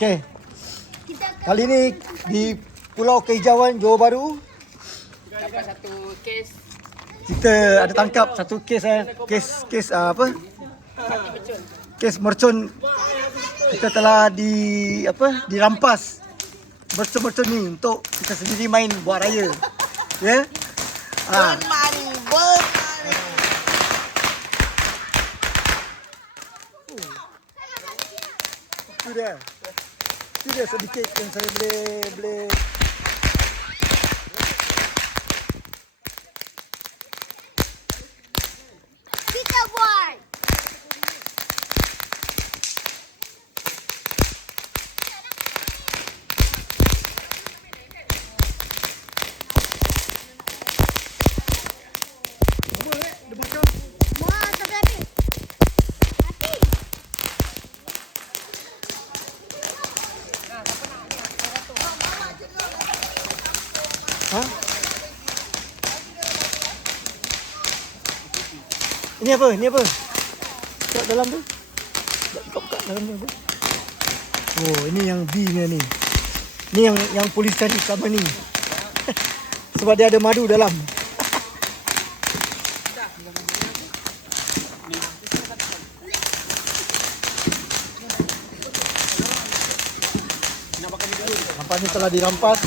Okey. Kali ni di Pulau Kehijauan Johor Bahru Dapat satu kes kita ada tangkap satu kes kes apa? Kes mercun. Kita telah dirampas mercun-mercun ni untuk kita sendiri main buat raya. Ya? Ha. Itu dia sedikit yang saya boleh Kita buat. Wah, sampai habis. Mati. Ha? Ini apa? Ini apa? Kat dalam tu? Buka dalam tu apa? Oh, ini yang B nya ni. Ni yang polis cari selama ni. Sebab dia ada madu dalam. Nampaknya telah dirampas.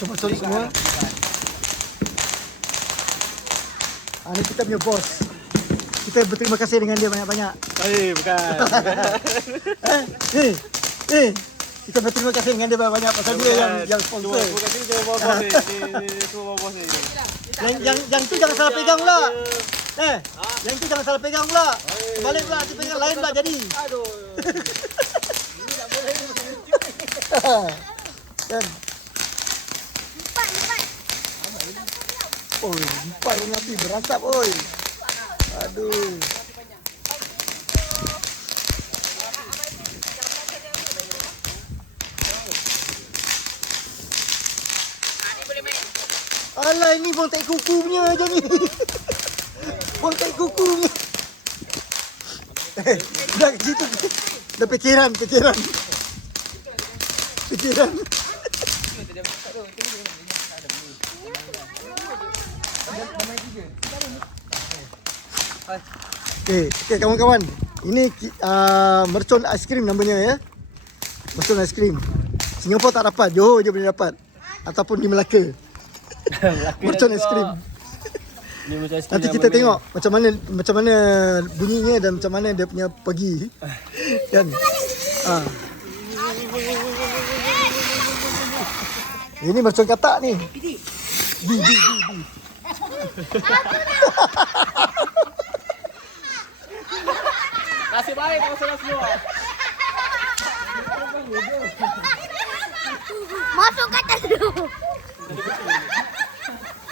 Masuk semua. Ini kita punya bos. Kita berterima kasih dengan dia banyak-banyak. Bukan. Kita berterima kasih dengan dia banyak-banyak pasal dia yang sponsor. Bukan sini semua bos ni. Ni semua bos ni. Yang tu jangan salah pegang pula. Yang tu jangan salah pegang pula. Kebalik pula, dia pegang lain pula jadi. Aduh. Ini tak boleh. Kan? Oi, empat yang api berasap oi. Aduh. Alah, ini bong tai kuku punya je ni. Bong tai kuku punya. Dah kat situ. Dah fikiran. Okey kawan-kawan. Ini mercun aiskrim namanya ya. Mercun aiskrim. Singapura tak dapat, Johor je boleh dapat. Ataupun di Melaka. Mercun aiskrim. Nanti kita tengok macam mana bunyinya dan macam mana dia punya pergi. Kan? Ini mercun katak ni. B. Nasib baik kau salah semua. Masuk kata dulu.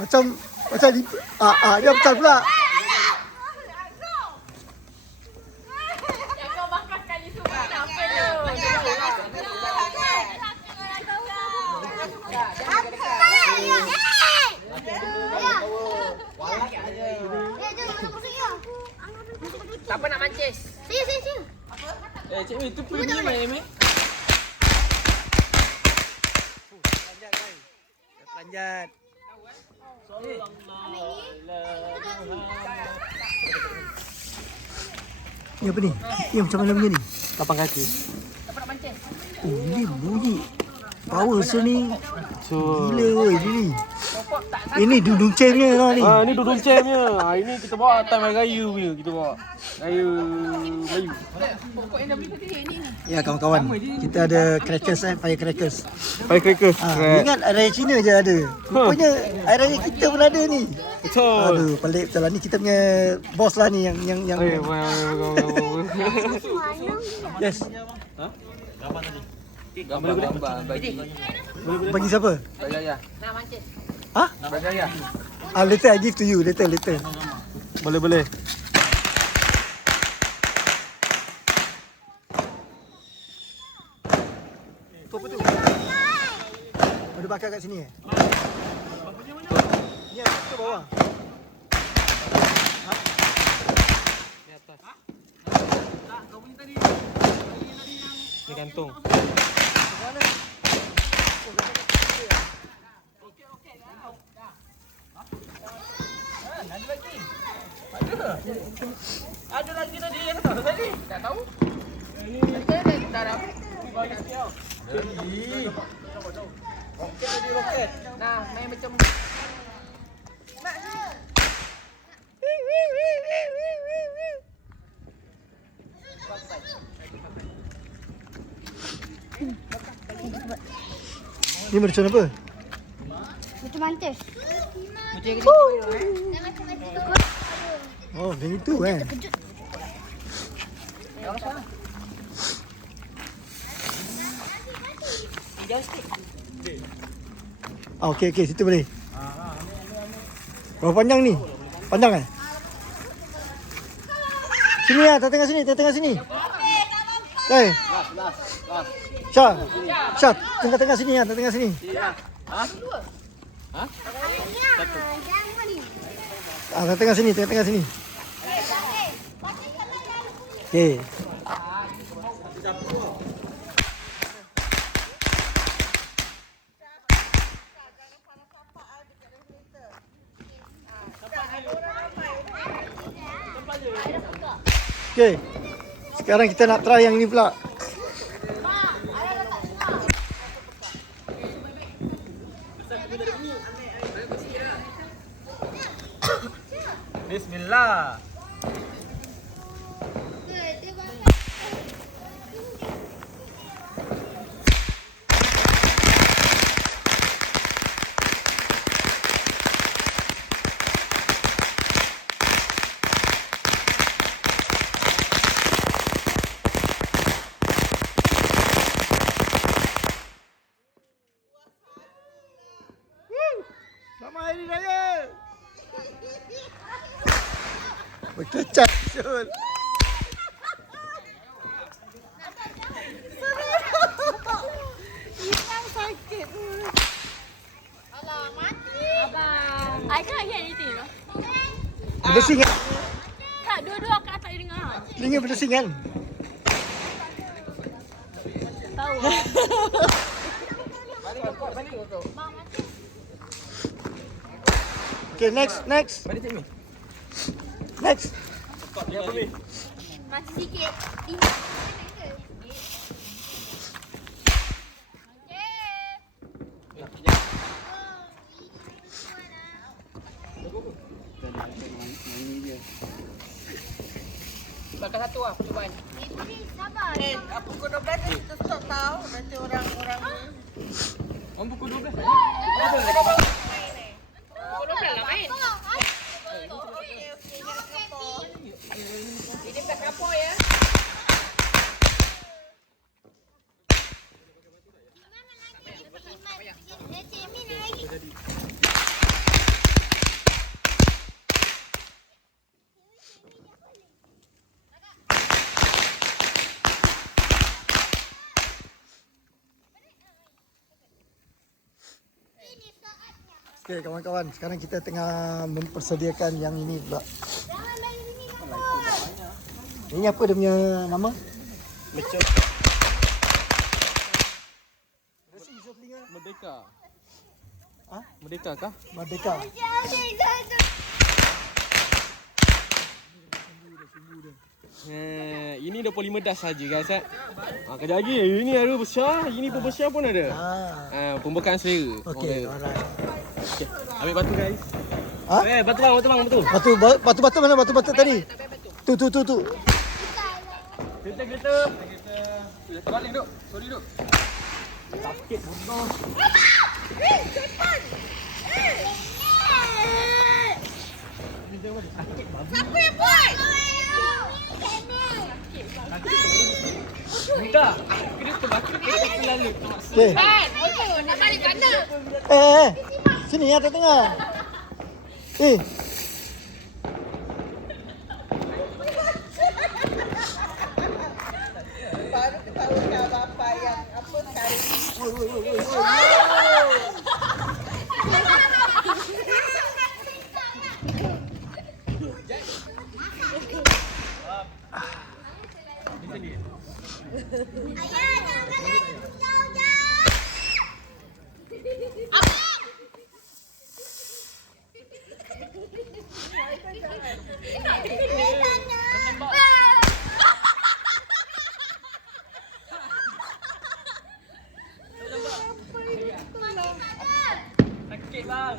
Macam dia betul pula. yang kau bakar sekali semua apa tu? Siapa nak mancis? Sini. Cik Mi, tu pergi main Mi. Lanjut. Ni apa ni? Ni macam mana punya ni? Lapang kaki. Siapa nak mancis? Oh, ni bunyi. Power ni. So, Gila weh ni. Ini dudung chairnya lah ni. ni duduk chairnya. Ini kita bawa time raya punya. Kita bawa raya Melayu. Pokok yang dah beli tadi ni. Ya kawan-kawan, kita ada crackers firecrackers. Firecrackers. Ingat air raya Cina je ada. Rupanya air raya kita pun ada ni. Betul. Aduh, pelik betul lah ni, kita punya bos lah ni yang yes. Gambar bagi. Bagi siapa? Bagi ayah. Nak mancis. Ha? Bagi ayah. Later I give to you. Later. Boleh. Tu apa tu? Ada bakar kat sini Ni atas ke bawah? Di atas. Ni kantung. Ada lagi tadi yang tahu tadi. Tak tahu. Ini kan darah. Roket tadi roket. Nah, main macam Ni mercon apa? Macam mantis. macam yang kecil eh. Oh, macam itu kan. Ah, okey okey, situ boleh. Berapa panjang ni? Panjang eh? Sini lah, tengah sini, tengah sini. Eh. Syah. Syah, tengah sini ya, tengah sini. Ah, tengah sini, tengah sini. Okey. Okey. Sekarang kita nak try yang ni pula. Bismillah. Selamat Hari Raya. Berkecap Syul. I can't hear anything. Berdesing kan? Tak, dua-dua akak tak dengar. Telinga berdesing kan? Tahu. Okay, next. Balik sini. Next. Masih sikit. Bakal satu lah percubaan. Sabar. Apa pukul 12 kita stop tahu nanti orang-orang Om pukul 12. Pukul 12 lah main. Ini bukan kapur ya. Okay, kawan-kawan. Sekarang kita tengah mempersediakan yang ini pula. Ini apa dia punya nama? Macam Merdeka. Ha? Merdeka kah? Merdeka. Ini 25 das saja guys. Kejap lagi ini ada besar, ini pun besar pun ada. Pembukaan selera. Okay, alright. Okay. Ambil batu guys. Ha? Batu bang. Batu mana batu tadi? Tu. Kereta. Terbalik duk. Sorry duk. Sakit bodoh. Siapa yang buat? Mudah. Kereta lalu. Okay. Nak balik mana? Sini ya, tengah. baru ketahukan bapa yang apa sekarang bang.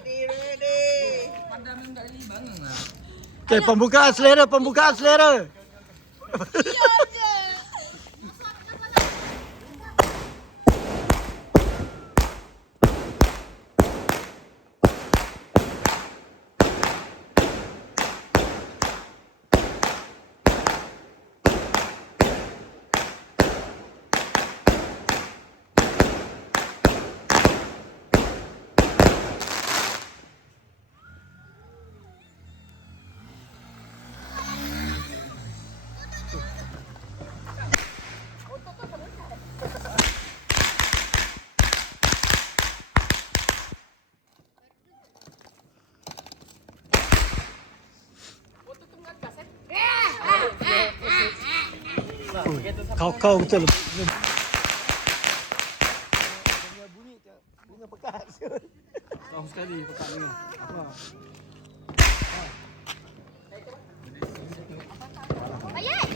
Ready. Padam yang tak lagi bangun lah. Okay, pembukaan selera. Kau betul. Bunyi pekat. Kau sekali pekat ni. Ayat.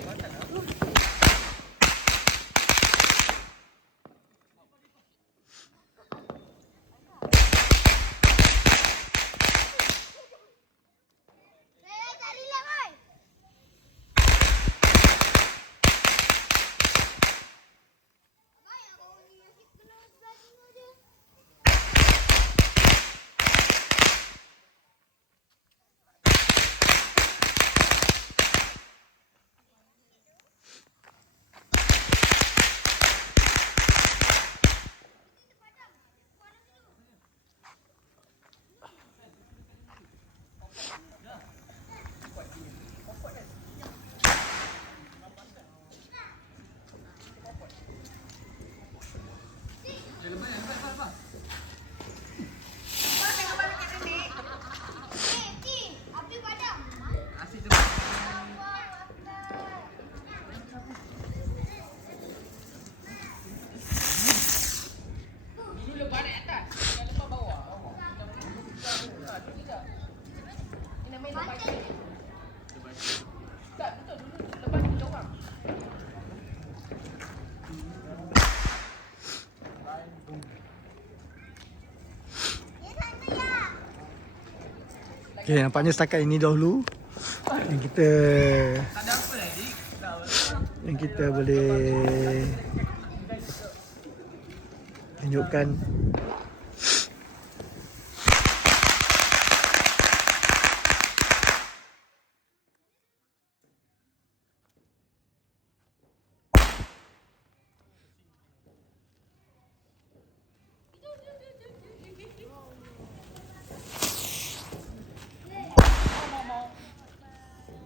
Saya tak relax, oi. Baik aku ni asyik kena sebelah tengah je. Api padam. Asyik tu. Dulu lepas naik atas. Yang lepas bawah. Ini namanya lepas. Tak, betul. Dulu lepas kita orang. Okay, nampaknya setakat ini dahulu yang kita Tak ada apa lagi. yang kita boleh tunjukkan.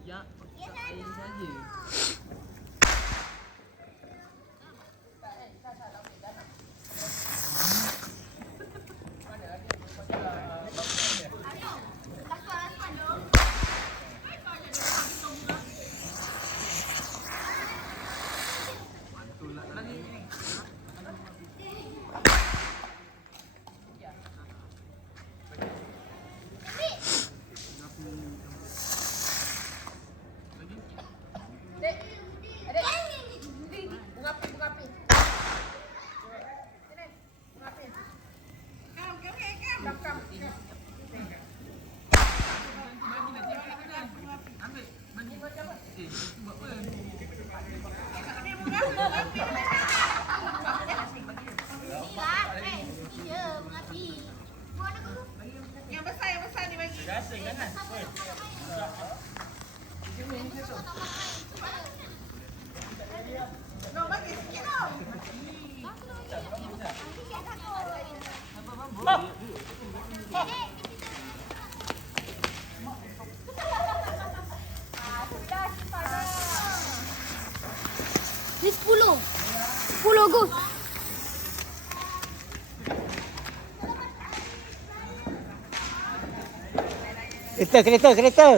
Ya, air saja. Yang besar ni bagi. No, bagi sikit dong. Ni 10. 10 go. Kereta.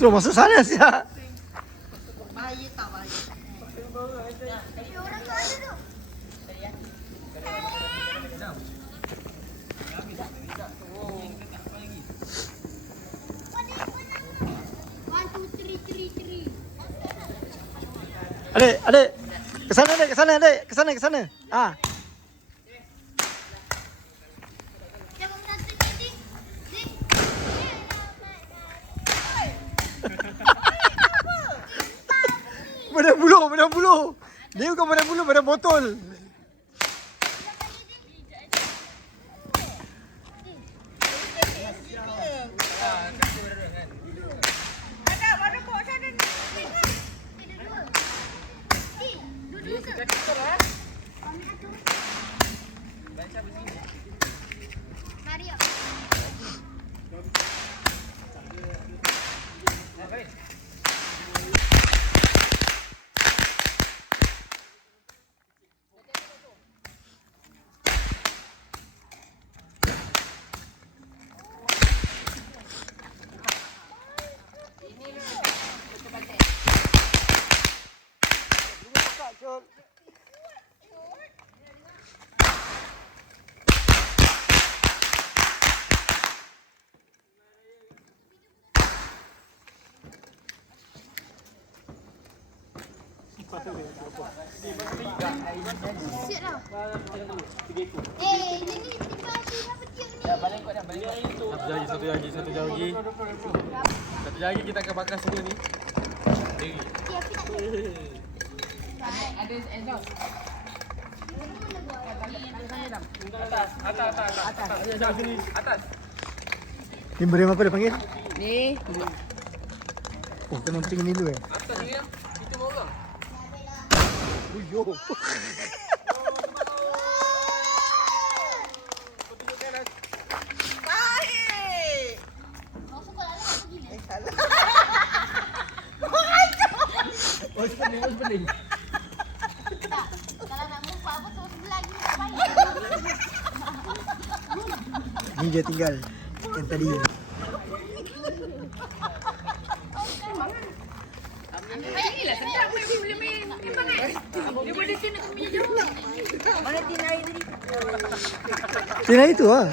Terus masuk sana siap. Bahaya tak bahaya. Orang tu ada tu. One, two, three. Adik. Ke sana adik, ke sana. Ah. Jangan satu dik. Badan bulu. Dia bukan badan bulu, badan botol. Mana bawa sana ni? Maria. Siap dah. Ini tiba tiba petik ni. Satu lagi kita akan bakar semua ni. Siap tak? Atas. Ni beriam apa dia panggil? Ni. Oh, kena penting ni dulu Atas ni ya. Itu mau orang. Uyo. Baik. Masuk ke dalam apa gila? Salah. Tak. Kalau nak move apa terus sebelah lagi tak payah. Ni dia tinggal. Yang tadi. Inilah sedap boleh main timbangan. Dia boleh kena kami jauh. Mana tinai tadi? Tina itu ah.